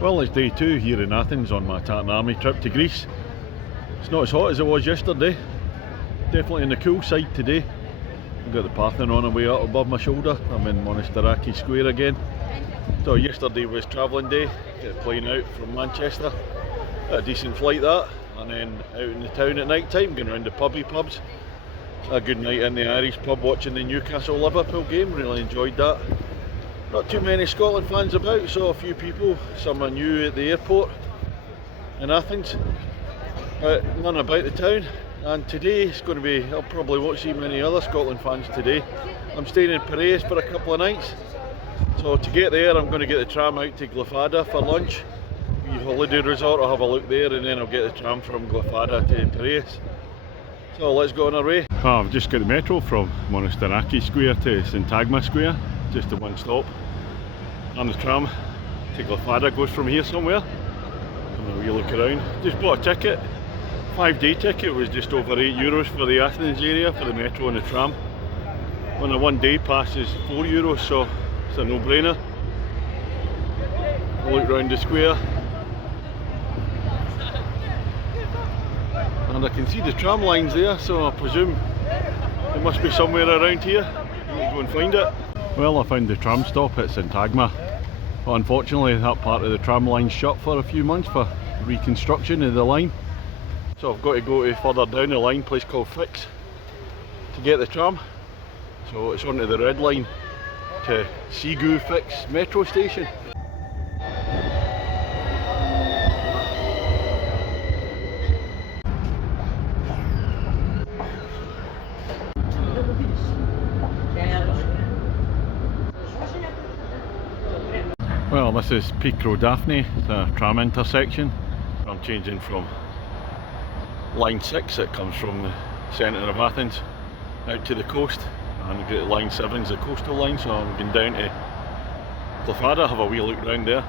Well, it's day 2 here in Athens on my Tartan Army trip to Greece. It's not as hot as it was yesterday. Definitely on the cool side today. I've got the Tartan on way up above my shoulder. I'm in Monastiraki Square again. So yesterday was travelling day, flying out from Manchester. A decent flight that, and then out in the town at night time, going around the pubs. A good night in the Irish pub watching the Newcastle-Liverpool game, really enjoyed that. Not too many Scotland fans about, saw a few people, some I knew at the airport in Athens, but none about the town. And today it's going to be, I probably won't see many other Scotland fans today. I'm staying in Piraeus for a couple of nights, so to get there I'm going to get the tram out to Glyfada for lunch. The holiday resort, I'll have a look there, and then I'll get the tram from Glyfada to Piraeus. So let's go on our way. I've just got the metro from Monastiraki Square to Syntagma Square, just the one stop. And the tram to Glyfada goes from here somewhere. Have a wee look around. Just bought a ticket. 5-day ticket was just over €8 for the Athens area for the metro and the tram. On a 1-day pass is €4, so it's a no-brainer. I'll look round the square. And I can see the tram lines there, so I presume it must be somewhere around here. I'll go and find it. Well, I found the tram stop at Syntagma, but unfortunately that part of the tram line's shut for a few months for reconstruction of the line. So I've got to go to further down the line, a place called Fix, to get the tram. So it's onto the red line to Sigu Fix metro station. Well, this is Pikro Daphne, the tram intersection. I'm changing from line 6 that comes from the centre of Athens out to the coast, and we've got line 7's the coastal line, so I'm going down to Glyfada, have a wee look round there.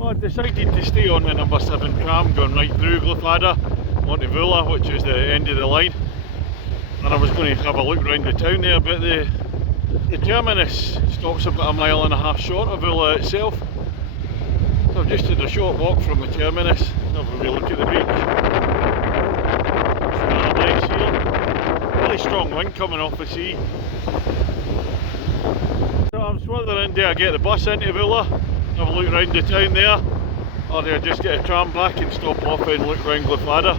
I decided to stay on the number 7 tram going right through Glyfada, Montevula, which is the end of the line, and I was going to have a look around the town there, but the terminus stops about 1.5 miles short of Villa itself, so I've just had a short walk from the terminus, have a wee look at the beach. It's really nice here, really strong wind coming off the sea. So I'm swithering, do I get the bus into Villa, have a look around the town there, or do I just get a tram back and stop off and look around Glyfada?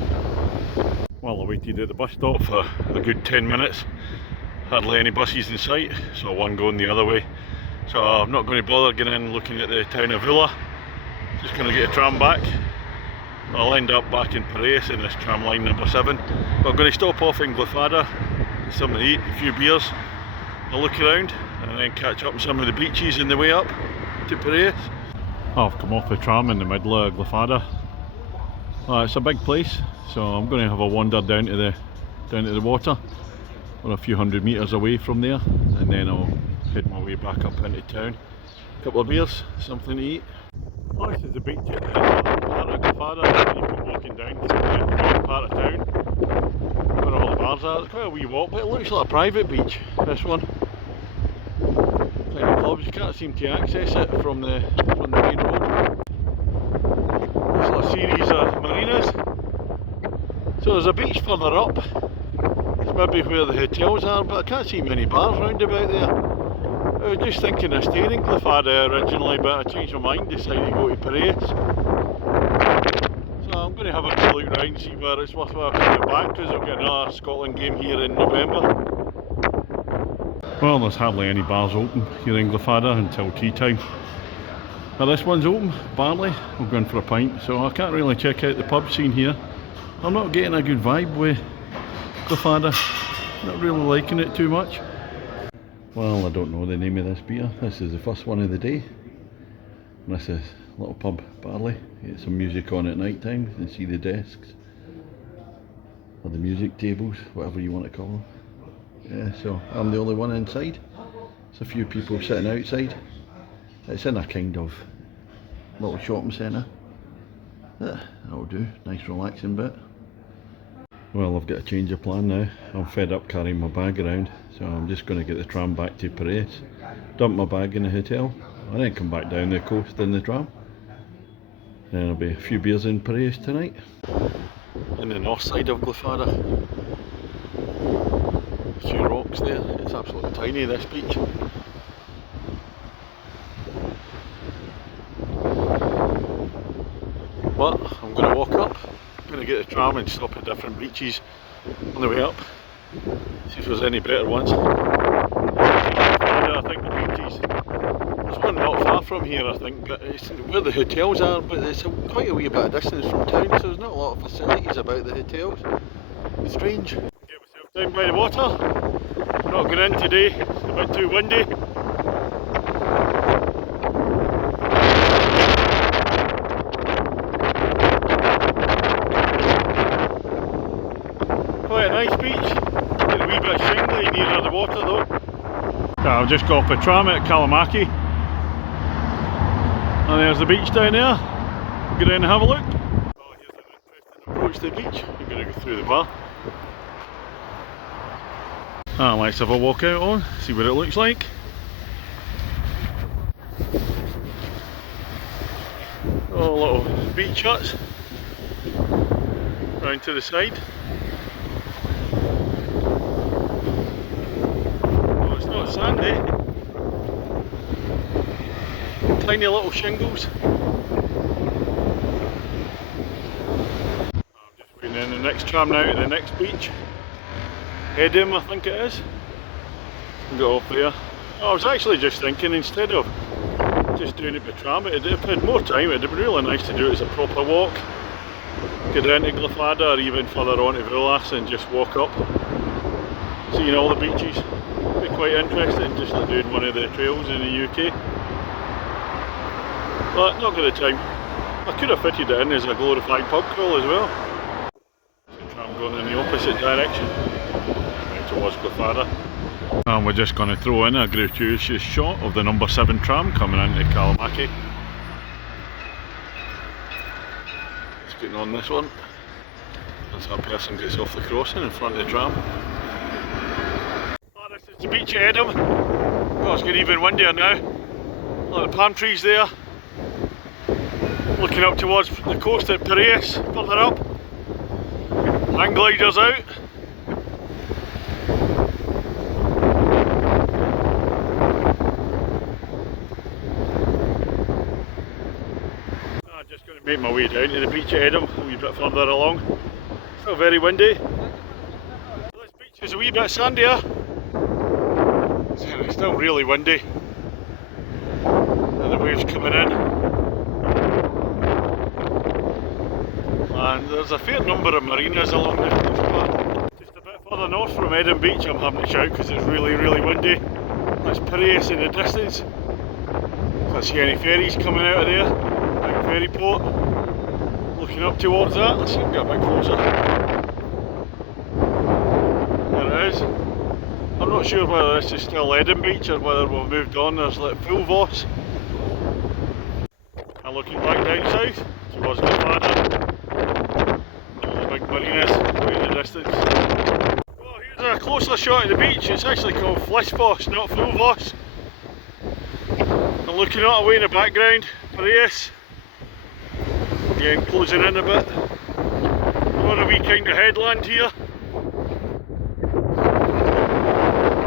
Well, I waited at the bus stop for a good 10 minutes, hardly any buses in sight, so one going the other way. So I'm not going to bother getting in looking at the town of Villa, just going to get a tram back. I'll end up back in Piraeus in this tram line number 7, but I'm going to stop off in Glyfada, get something to eat, a few beers, I'll look around and then catch up on some of the beaches on the way up to Piraeus. I've come off the tram in the middle of Glyfada. It's a big place, so I'm going to have a wander down to the water. We're a few hundred metres away from there, and then I'll head my way back up into town. A couple of beers, something to eat. Oh, this is the beach at the part of Glyfada. You keep walking down to the main part of town where all the bars are. It's quite a wee walk, but it looks like a private beach, this one. Clubs, you can't seem to access it from the main road. It's like a series of marinas. So there's a beach further up. It's maybe where the hotels are, but I can't see many bars round about there. I was just thinking of staying in Glyfada originally, but I changed my mind, decided to go to Piraeus. So I'm going to have a good look around, see where it's worthwhile coming back, because we'll get another Scotland game here in November. Well, there's hardly any bars open here in Glyfada until tea time. But this one's open, Barley. I'm going for a pint, so I can't really check out the pub scene here. I'm not getting a good vibe with Glyfada. Not really liking it too much. Well, I don't know the name of this beer. This is the first one of the day. And this is Little Pub Barley. Get some music on at night time and see the desks. Or the music tables, whatever you want to call them. Yeah, so I'm the only one inside. There's a few people sitting outside. It's in a kind of little shopping centre. That'll do, nice relaxing bit. Well, I've got a change of plan now. I'm fed up carrying my bag around, so I'm just going to get the tram back to Piraeus, dump my bag in the hotel, and then come back down the coast in the tram. Then there'll be a few beers in Piraeus tonight. In the north side of Glyfada. A few rocks there. It's absolutely tiny, this beach. But I'm going to walk up. I'm going to get the tram and stop at different beaches on the way up. See if there's any better ones. I think the beaches. There's one not far from here, I think, but it's where the hotels are, but it's quite a wee bit of distance from town, so there's not a lot of facilities about the hotels. It's strange. Get myself down by the water. I'm not going in today, it's a bit too windy. Quite a nice beach, get a wee bit shingly nearer the water though. I've just got off a tram at Kalamaki, and there's the beach down there. Go down and have a look. Well, here's an interesting approach to the beach. You're going to go through the bar. Let's have a walk out on, see what it looks like. Oh, little beach huts round to the side. Oh, it's not sandy. Tiny little shingles. I'm just waiting in the next tram now to the next beach. Edam, I think it is. Go off there. I was actually just thinking, instead of just doing it by tram, if I had more time, it'd be really nice to do it as a proper walk. Go down to Glyfada or even further on to Vulas and just walk up, seeing all the beaches. It'd be quite interesting, just like doing one of the trails in the UK. But not got the time. I could have fitted it in as a glorified pub crawl as well. The tram going in the opposite direction, right towards Glyfada. And we're just going to throw in a gratuitous shot of the number 7 tram coming into Kalamaki. Just getting on this one. As that person gets off the crossing in front of the tram. Oh, this is the beach at Edam. Oh, it's getting even windier now. Look at the palm trees there. Looking up towards the coast at Piraeus, further up. Hang gliders out. I'm just going to make my way down to the beach at Edam, a wee bit further along. Still very windy. This beach is a wee bit sandier. It's still really windy. And the waves coming in. And there's a fair number of marinas along the coast. Just a bit further north from Edam Beach, I'm having to shout because it's really, really windy. That's Piraeus in the distance. Can't see any ferries coming out of there. Big ferry port. Looking up towards that. Let's see if we can get a bit closer. There it is. I'm not sure whether this is still Edam Beach or whether we've moved on. There's like full Voss. And looking back down south towards Glyfada. Big marinas out in the distance. Well, here's a closer shot of the beach. It's actually called Voss, not full Voss. And looking out away in the background, Piraeus. Again, closing in a bit. On a wee kind of headland here.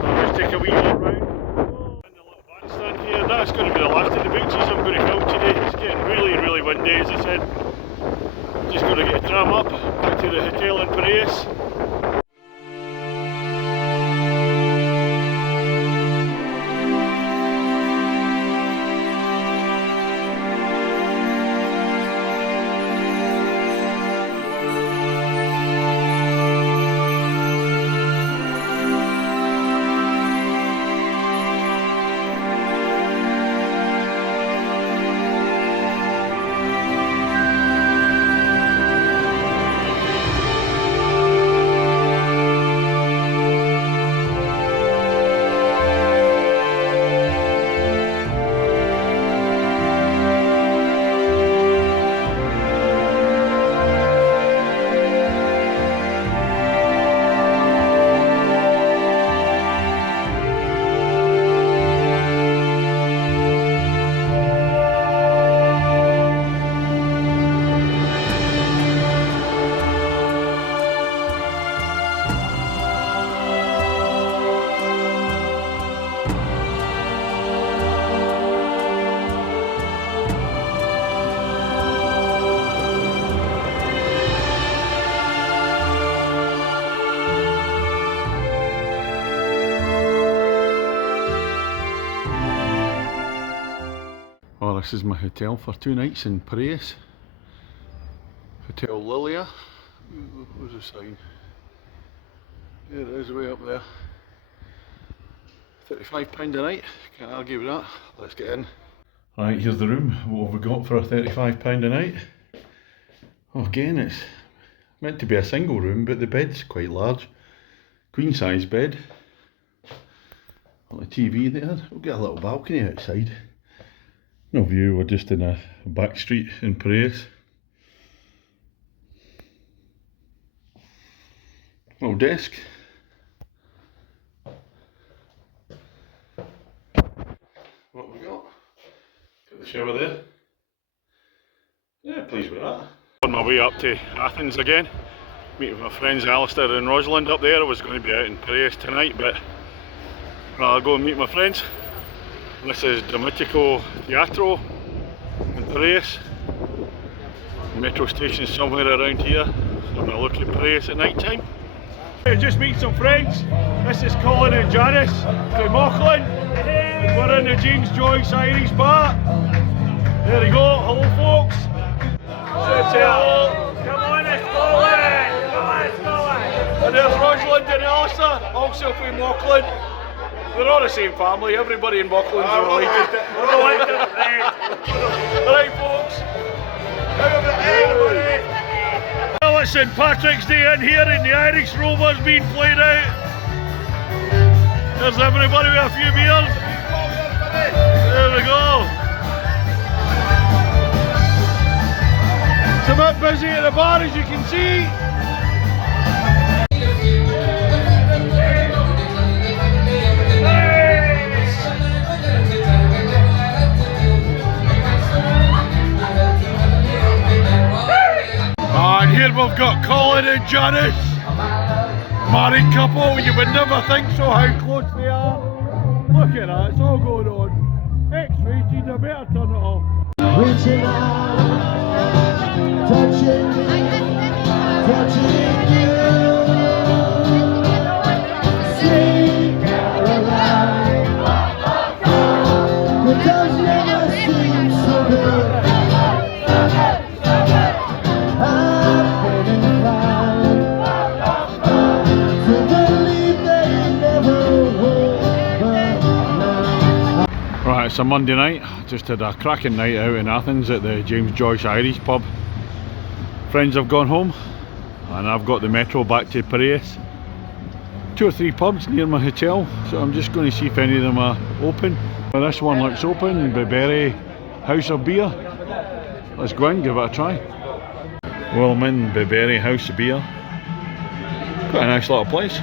I'll just take a wee walk round. And the little bandstand here. That's going to be the last of the beaches I'm going to film today. It's getting really, really windy, as I said. Just going to get a tram up back to the hotel in Piraeus. This is my hotel for 2 nights in Piraeus. Hotel Lilia. Where's the sign? There it is, way up there. £35 a night, can't argue with that. Let's get in. Right, here's the room. What have we got for £35 a night? Oh, again, it's meant to be a single room, but the bed's quite large. Queen size bed. Got the TV there. We'll get a little balcony outside. No view, we're just in a back street in Piraeus. Little desk. What have we got? Got the shower there. Yeah, pleased with that. On my way up to Athens again. Meeting with my friends Alistair and Rosalind up there. I was going to be out in Piraeus tonight, but I'll go and meet my friends. This is Domitico Teatro in Piraeus. Metro station somewhere around here. So I'm going to look at Piraeus at night time. Just meet some friends. This is Colin and Janice from Auckland. We're in the James Joyce Irish bar. There we go. Hello, folks. Say hello. Come on, it's Colin. Come on, it's Colin. And there's Rosalind and Alistair, also from Auckland. They're all the same family. Everybody in Auckland's related. Right, folks. Well, it's St Patrick's Day in here and the Irish Rover's being played out. There's everybody with a few beers. There we go. It's a bit busy at the bar, as you can see. And here we've got Colin and Janice, married couple. You would never think so how close they are. Look at that, it's all going on. X-rated, I better turn it off. Reaching out, touching me, touching you. Sweet Caroline, the times never seem so good. Right, it's a Monday night. Just had a cracking night out in Athens at the James Joyce Irish pub. Friends have gone home and I've got the metro back to Piraeus. 2 or 3 pubs near my hotel, so I'm just going to see if any of them are open. Well, this one looks open, Biberi House of Beer. Let's go in, give it a try. Well, I'm in Biberi House of Beer. Quite a nice little place.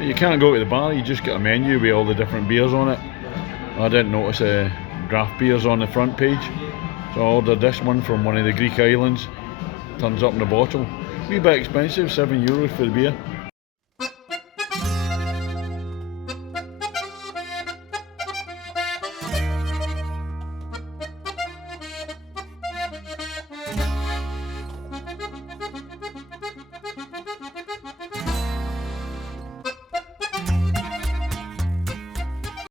You can't go to the bar, you just get a menu with all the different beers on it. I didn't notice draft beers on the front page, so I ordered this one from one of the Greek islands. Turns up in the bottle. A wee bit expensive, €7 for the beer.